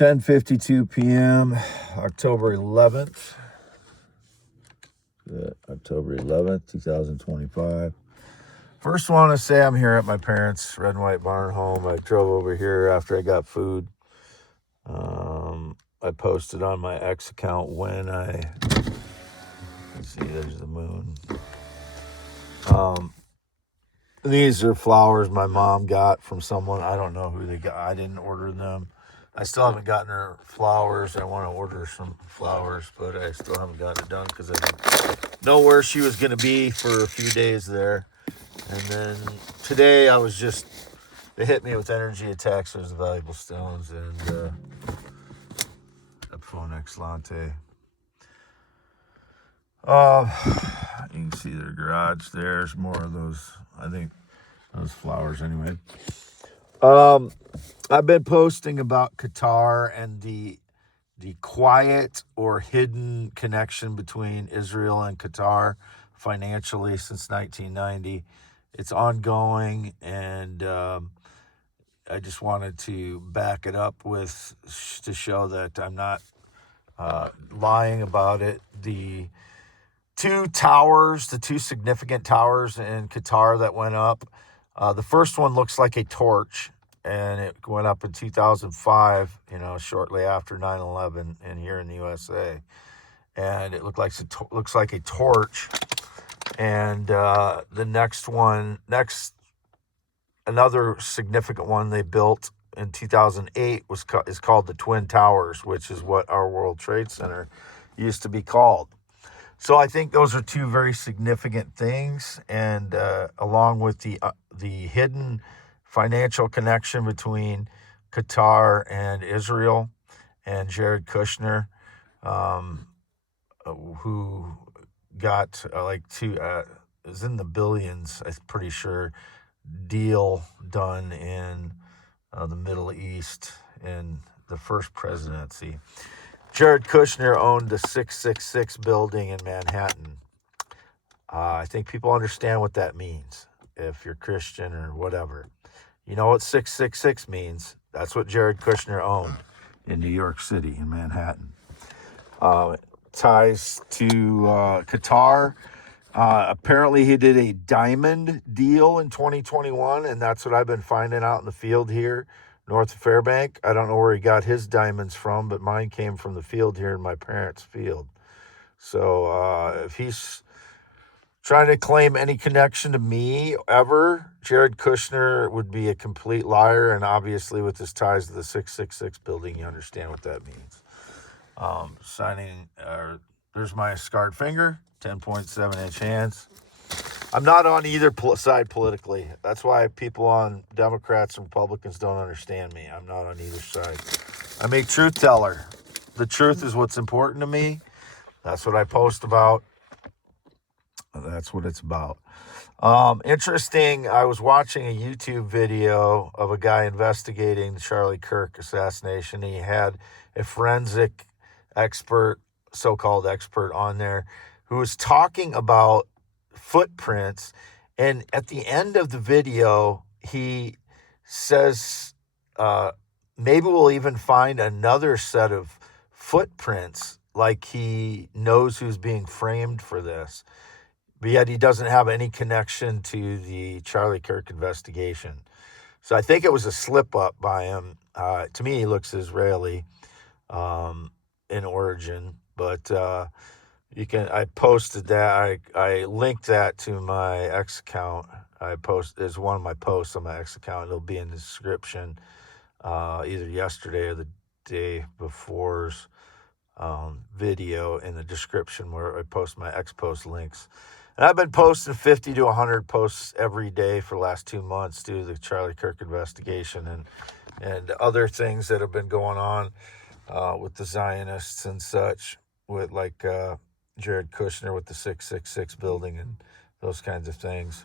10:52 p.m., October 11th. October 11th, 2025. First, want to say I'm here at my parents' red and white barn home. I drove over here after I got food. I posted on my X account when let's see, there's the moon. These are flowers my mom got from someone. I don't know who they got. I didn't order them. I still haven't gotten her flowers. I want to order some flowers, but I still haven't gotten it done because I didn't know where she was going to be for a few days there. And then today they hit me with energy attacks. There's the valuable stones and Epiphone Exlante. You can see their garage. There's more of those, I think, those flowers anyway. I've been posting about Qatar and the quiet or hidden connection between Israel and Qatar financially since 1990. It's ongoing, and I just wanted to back it up to show that I'm not lying about it. The two significant towers in Qatar that went up. The first one looks like a torch, and it went up in 2005, shortly after 9/11 and here in the USA. And it looks like a torch. And the another significant one they built in 2008 is called the Twin Towers, which is what our World Trade Center used to be called. So I think those are two very significant things, and along with the hidden financial connection between Qatar and Israel and Jared Kushner, who got is in the billions, I'm pretty sure, deal done in the Middle East in the first presidency. Jared Kushner owned the 666 building in Manhattan. I think people understand what that means if you're Christian or whatever. You know what 666 means? That's what Jared Kushner owned in New York City, in Manhattan. Ties to Qatar. Apparently he did a diamond deal in 2021, and that's what I've been finding out in the field here north of Fairbank. I don't know where he got his diamonds from, but mine came from the field here in my parents' field. So if he's trying to claim any connection to me ever, Jared Kushner would be a complete liar, and obviously with his ties to the 666 building, you understand what that means. There's my scarred finger, 10.7-inch hands. I'm not on either side politically. That's why people on Democrats and Republicans don't understand me. I'm not on either side. I'm a truth teller. The truth is what's important to me. That's what I post about. That's what it's about. Interesting, I was watching a YouTube video of a guy investigating the Charlie Kirk assassination. He had a forensic expert, so-called expert, on there who was talking about footprints, and at the end of the video he says maybe we'll even find another set of footprints, like he knows who's being framed for this, but yet he doesn't have any connection to the Charlie Kirk investigation. So I think it was a slip up by him. To me he looks Israeli in origin, but I posted that. I linked that to my X account. It's one of my posts on my X account. It'll be in the description, either yesterday or the day before's video in the description where I post my X post links. And I've been posting 50 to 100 posts every day for the last 2 months due to the Charlie Kirk investigation and other things that have been going on with the Zionists and such, with Jared Kushner with the 666 building and those kinds of things.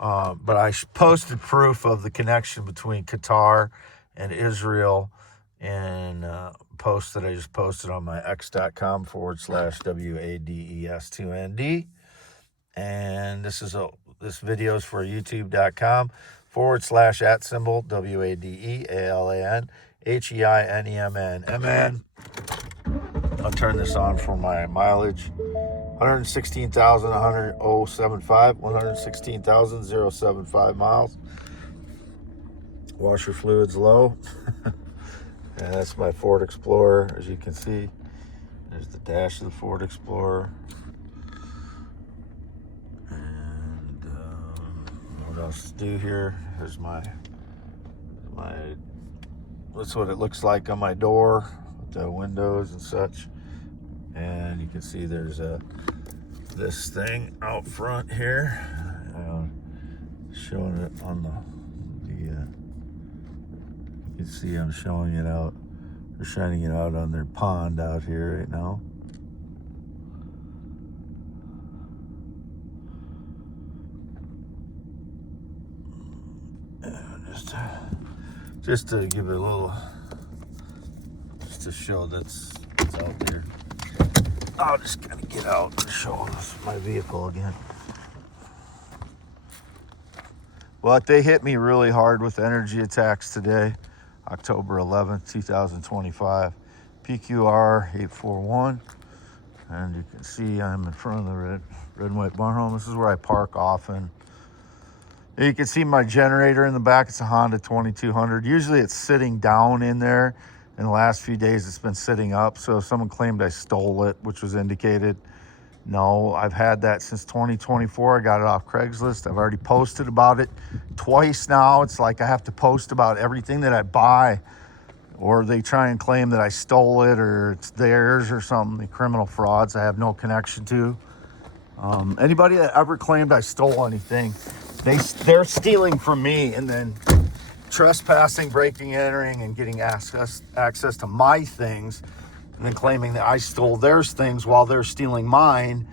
But I posted proof of the connection between Qatar and Israel in a post that I just posted on my x.com/WADES2ND. And this video is for youtube.com. /@ symbol, WADEALANHEINEMN. MN. I'll turn this on for my mileage. 116,075 miles. Washer fluid's low. And that's my Ford Explorer, as you can see. There's the dash of the Ford Explorer. And what else to do here? Here's my that's what it looks like on my door with the windows and such. And you can see there's this thing out front here, showing it on the you can see I'm showing it out. They're shining it out on their pond out here right now. And just to give it a little, just to show that's it's out there. I'll just kind of get out and show this my vehicle again. But they hit me really hard with energy attacks today, October 11th, 2025. PQR 841. And you can see I'm in front of the red and white barn home. This is where I park often. You can see my generator in the back. It's a Honda 2200. Usually it's sitting down in there. In the last few days, it's been sitting up. So if someone claimed I stole it, which was indicated, no, I've had that since 2024. I got it off Craigslist. I've already posted about it twice now. It's like I have to post about everything that I buy, or they try and claim that I stole it or it's theirs or something. The criminal frauds I have no connection to. Anybody that ever claimed I stole anything, they're stealing from me and then trespassing, breaking, entering, and getting access to my things, and then claiming that I stole theirs things while they're stealing mine,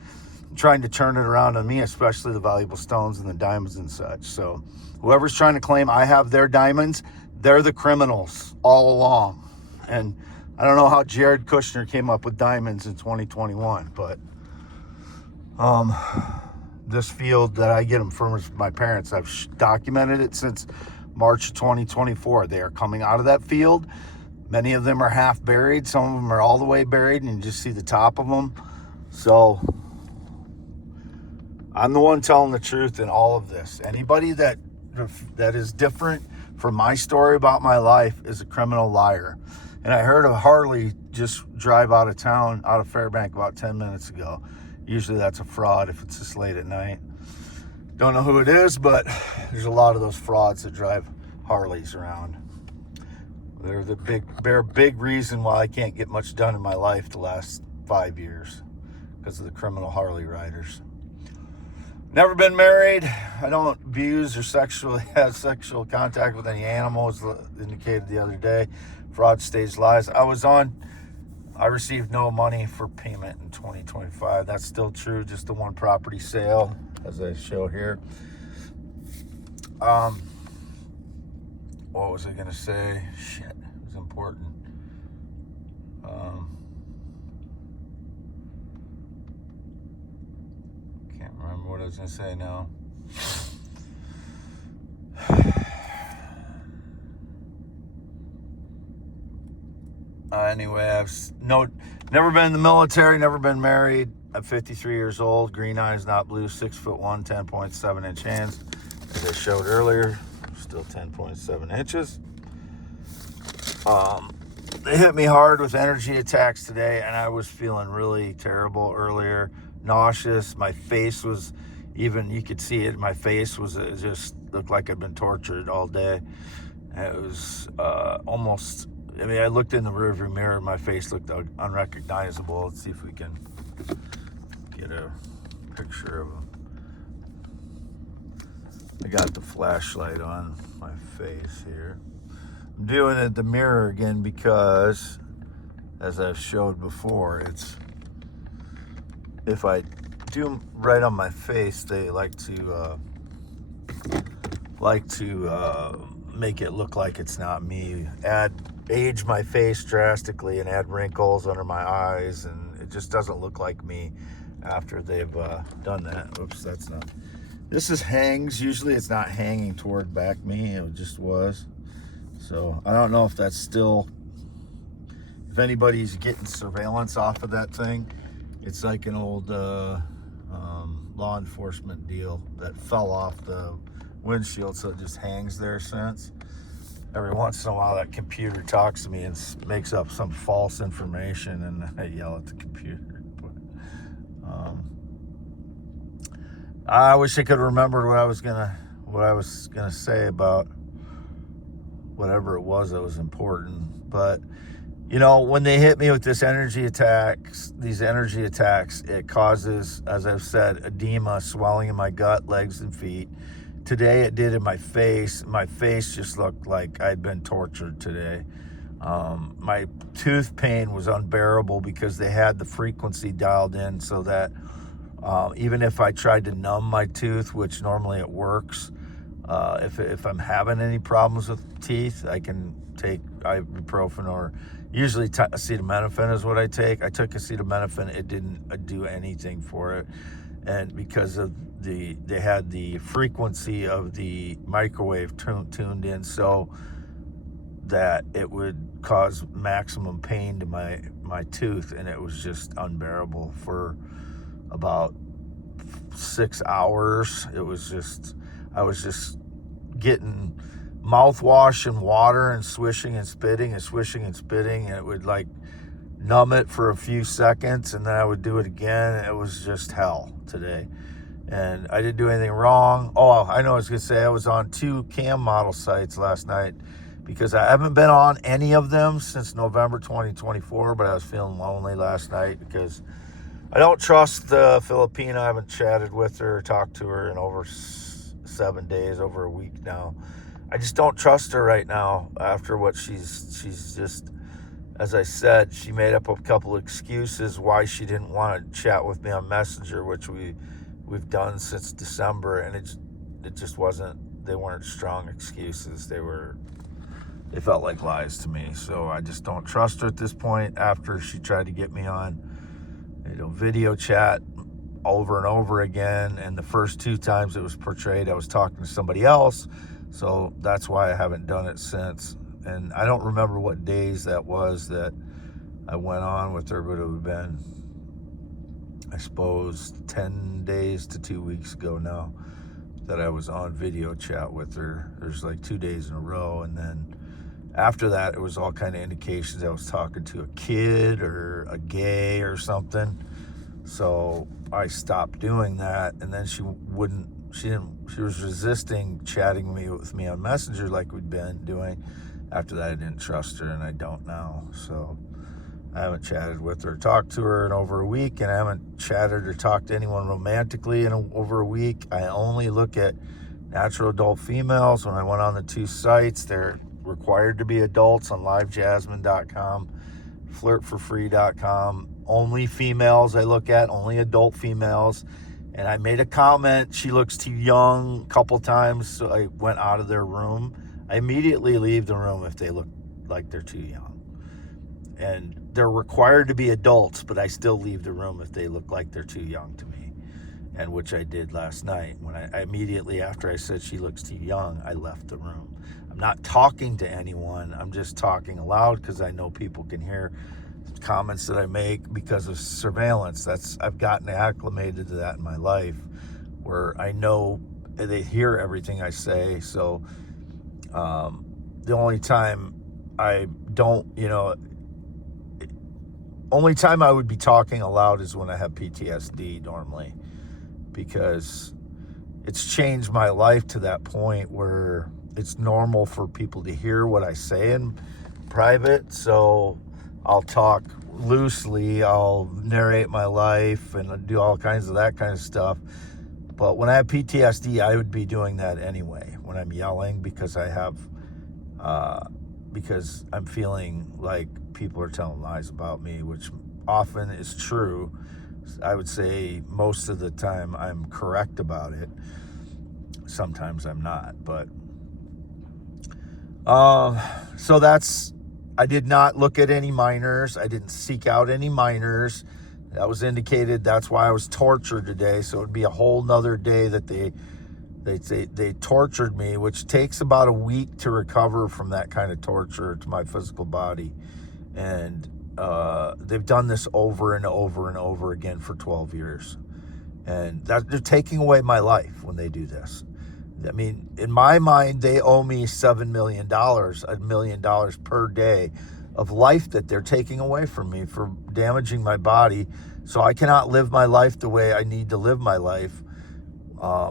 trying to turn it around on me, especially the valuable stones and the diamonds and such. So whoever's trying to claim I have their diamonds, they're the criminals all along. And I don't know how Jared Kushner came up with diamonds in 2021, but this field that I get them from is my parents. I've documented it since March 2024. They are coming out of that field. Many of them are half buried. Some of them are all the way buried, and you just see the top of them. So I'm the one telling the truth in all of this. Anybody that is different from my story about my life is a criminal liar. And I heard a Harley just drive out of town, out of Fairbank, about 10 minutes ago. Usually that's a fraud if it's this late at night. Don't know who it is, but there's a lot of those frauds that drive Harleys around. They're the big reason why I can't get much done in my life the last 5 years, because of the criminal Harley riders. Never been married. I don't abuse or have sexual contact with any animals, indicated the other day. Fraud, staged lies. I received no money for payment in 2025. That's still true. Just the one property sale, as I show here. What was I going to say? Shit, it was important. Can't remember what I was going to say now. Anyway, I've never been in the military, never been married. I'm 53 years old, green eyes, not blue, 6'1", 10.7 inch hands. As I showed earlier, still 10.7 inches. They hit me hard with energy attacks today, and I was feeling really terrible earlier, nauseous. My face was you could see it. My face it just looked like I'd been tortured all day. And it was almost. I looked in the rearview mirror, my face looked unrecognizable. Let's see if we can get a picture of him. I got the flashlight on my face here. I'm doing it at the mirror again because, as I've showed before, if I do them right on my face, they like to make it look like it's not me. Age my face drastically and add wrinkles under my eyes, and it just doesn't look like me after they've done that. Oops, that's not. This is hangs. Usually it's not hanging toward back me. It just was. So I don't know if that's still, if anybody's getting surveillance off of that thing. It's like an old law enforcement deal that fell off the windshield, so it just hangs there since. Every once in a while that computer talks to me and makes up some false information, and I yell at the computer. But I wish I could remember what I was gonna say about whatever it was that was important. But you know, when they hit me with these energy attacks, it causes, as I've said, edema, swelling in my gut, legs, and feet. Today it did in my face. My face just looked like I'd been tortured today. My tooth pain was unbearable because they had the frequency dialed in so that even if I tried to numb my tooth, which normally it works, if I'm having any problems with teeth, I can take ibuprofen, or usually acetaminophen is what I take. I took acetaminophen. It didn't do anything for it. And because of they had the frequency of the microwave tuned in so that it would cause maximum pain to my tooth, and it was just unbearable for about 6 hours. I was just getting mouthwash and water and swishing and spitting and swishing and spitting, and it would like numb it for a few seconds, and then I would do it again, and it was just hell today. And I didn't do anything wrong. Oh, I know I was going to say I was on 2 cam model sites last night because I haven't been on any of them since November 2024, but I was feeling lonely last night because I don't trust the Filipina. I haven't chatted with her or talked to her in over 7 days, over a week now. I just don't trust her right now after what she's just, as I said, she made up a couple excuses why she didn't want to chat with me on Messenger, which we've done since December, and it just wasn't, they weren't strong excuses. They felt like lies to me. So I just don't trust her at this point after she tried to get me on, video chat over and over again. And the first 2 times it was portrayed I was talking to somebody else. So that's why I haven't done it since. And I don't remember what days that was that I went on with her, but it would have been, I suppose, 10 days to 2 weeks ago now that I was on video chat with her. There's like 2 days in a row. And then after that, it was all kind of indications I was talking to a kid or a gay or something. So I stopped doing that. And then she was resisting chatting with me on Messenger like we'd been doing. After that, I didn't trust her, and I don't now. So I haven't chatted with her, talked to her in over a week, and I haven't chatted or talked to anyone romantically in over a week. I only look at natural adult females. When I went on the 2 sites, they're required to be adults on livejasmine.com, flirtforfree.com. Only females I look at, only adult females. And I made a comment, she looks too young, a couple times, so I went out of their room. I immediately leave the room if they look like they're too young. And they're required to be adults, but I still leave the room if they look like they're too young to me. And which I did last night. When I immediately after I said she looks too young, I left the room. I'm not talking to anyone. I'm just talking aloud because I know people can hear comments that I make because of surveillance. I've gotten acclimated to that in my life, where I know they hear everything I say. So the only time I don't, only time I would be talking aloud is when I have PTSD normally, because it's changed my life to that point where it's normal for people to hear what I say in private. So I'll talk loosely, I'll narrate my life and do all kinds of that kind of stuff. But when I have PTSD, I would be doing that anyway when I'm yelling, because because I'm feeling like people are telling lies about me, which often is true. I would say most of the time I'm correct about it. Sometimes I'm not, but so I did not look at any minors. I didn't seek out any minors. That was indicated. That's why I was tortured today. So it would be a whole nother day that they They tortured me, which takes about a week to recover from that kind of torture to my physical body. And they've done this over and over and over again for 12 years. And they're taking away my life when they do this. I mean, in my mind, they owe me $7 million, $1 million per day of life that they're taking away from me for damaging my body. So I cannot live my life the way I need to live my life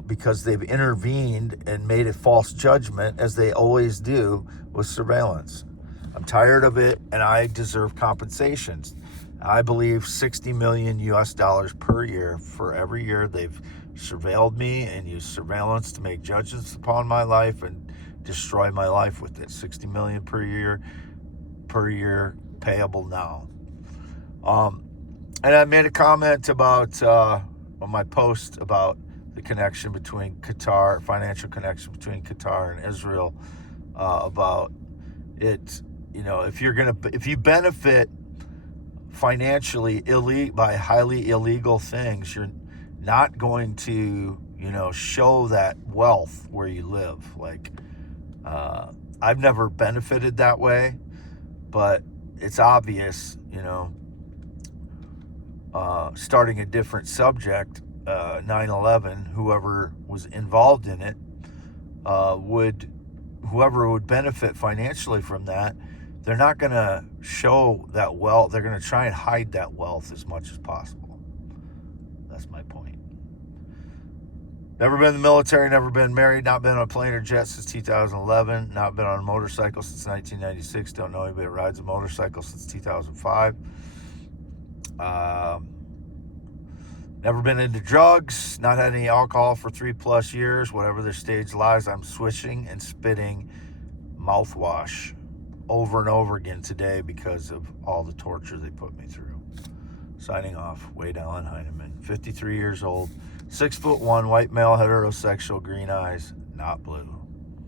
because they've intervened and made a false judgment, as they always do with surveillance. I'm tired of it, and I deserve compensations. I believe $60 million US per year for every year they've surveilled me and used surveillance to make judgments upon my life and destroy my life with it. $60 million per year, payable now. And I made a comment about on my post about the connection between Qatar, financial connection between Qatar and Israel, about it. You know, if you benefit financially by highly illegal things, you're not going to, show that wealth where you live. Like, I've never benefited that way, but it's obvious, starting a different subject, 9/11, whoever was involved in it, whoever would benefit financially from that, they're not going to show that wealth. They're going to try and hide that wealth as much as possible. That's my point. Never been in the military, never been married, not been on a plane or jet since 2011, not been on a motorcycle since 1996, don't know anybody that rides a motorcycle since 2005. Never been into drugs, not had any alcohol for 3+ years. Whatever their stage lies, I'm swishing and spitting mouthwash over and over again today because of all the torture they put me through. Signing off, Wade Allen Heineman, 53 years old, 6'1", white male, heterosexual, green eyes, not blue.